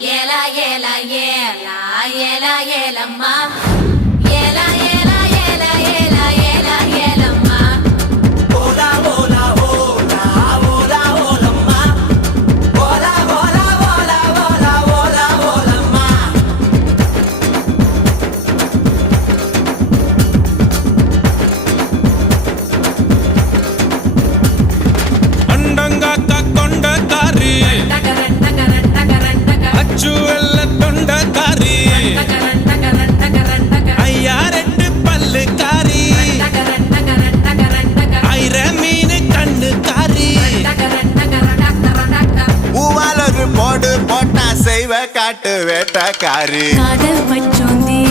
ஏலா ஏலா ஏலா ஏலா ஏலம்மா ஏலா ஏலா ஏலா ஏலா ஏலா ஏலம்மா ஓலா ஓலா ஓலா ஓலா ஓலம்மா ஓலா ஓலா ஓலா ஓலா ஓலா ஓலம்மா அண்டங்காக்கா கொண்டக்காரி டகரன் டகரன் டகரன் டகரன் அச்சு வெள்ள தொண்டக்காரி டகரன் டகரன் டகரன் டகரன் ஐயா ரெண்டு பல்லுக்காரி டகரன் டகரன் டகரன் டகரன் ஐர மீன் கண்ணுக்காரி டகரன் டகரன் டகரன் டகரன் பூவால் ஒரு போடு போட்டா செய்வ காட்டு வேட்டக்காரி காதல் பச்சோந்தி